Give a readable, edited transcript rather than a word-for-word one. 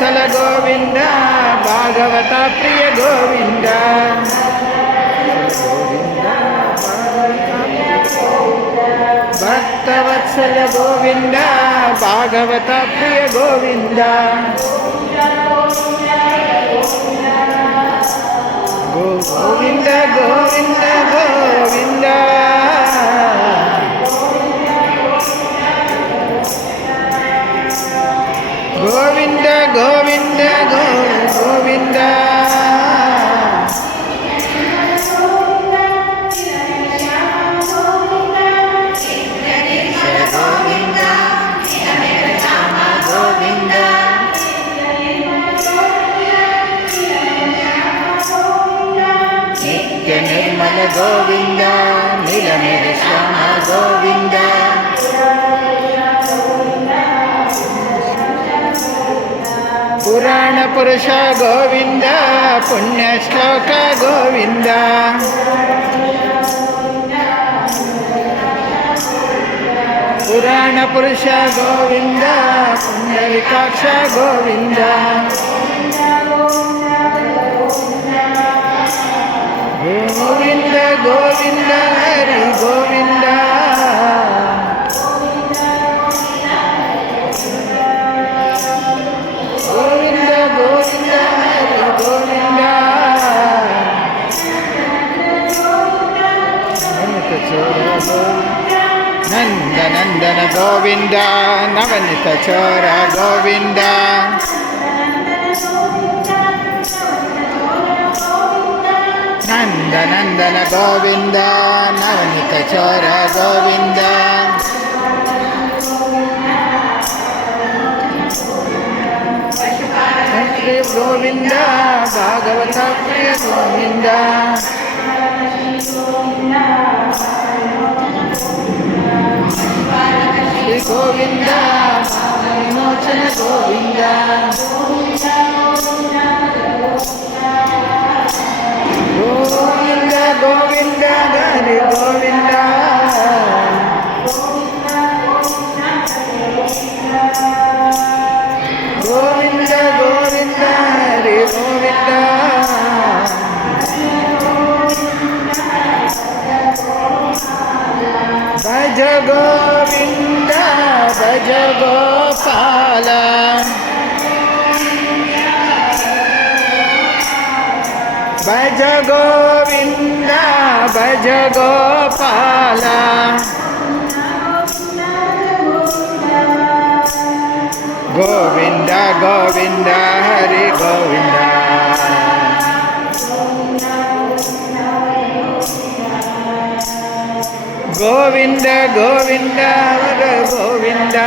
ಭಕ್ತವತ್ಸಲ ಗೋವಿಂದ ಭಾಗವತ ಪ್ರಿಯ ಗೋವಿಂದ ಭಕ್ತವತ್ಸಲ ಗೋವಿಂದ ಭಾಗವತ ಪ್ರಿಯ ಗೋವಿಂದ ಗೋವಿಂದ ಗೋವಿಂದ ಗೋವಿಂದ ಗೋವಿಂದ ಗೋವಿಂದ ಗೋವಿಂದ ನಿತ್ಯ ನಿರ್ಮಲ ಗೋವಿಂದ ನೀಲಮೇಘ ಶ್ಯಾಮ ಗೋವಿಂದ ಪುರಾಣ ಪುರುಷ ಗೋವಿಂದ ಪುಣ್ಯ ಶ್ಲೋಕ ಗೋವಿಂದ ಪುರಾಣ ಪುರುಷ ಗೋವಿಂದ ಪುಂಡರೀಕಾಕ್ಷ ಗೋವಿಂದ ಗೋವಿಂದ ಗೋವಿಂದ ಹರಿ ಗೋವಿಂದ ಗೋವಿಂದ ಗೋವಿಂದ ಹರಿ ಗೋವಿಂದ ನಂದ ನಂದನ ಗೋವಿಂದ ನವನಿತ ಚೋರ ಗೋವಿಂದ ನಂದ ನಂದನ ಗೋವಿಂದ ನವನಿತ ಚೋರ ಗೋವಿಂದ ಗೋವಿಂದ ಭಾಗವತ ಪ್ರಿಯ ಗೋವಿಂದ ಶ್ರೀ ಗೋವಿಂದ ವಿಮೋಚನ ಗೋವಿಂದ ಗೋವಿಂದ ಗೋವಿಂದ ಹರಿ ಗೋವಿಂದ ಗೋವಿಂದ ಗೋವಿಂದ ಹರಿ ಗೋವಿಂದ ಭಜ ಗೋವಿಂದ ಭಜ ಗೋಪಾಲ ಭಜ ಗೋವಿಂದ ಭಜ ಗೋಪಾಲ ಗೋವಿಂದ ಗೋವಿಂದ ಹರಿ ಗೋವಿಂದ ಗೋವಿಂದ ಗೋವಿಂದ ಹರ ಗೋವಿಂದ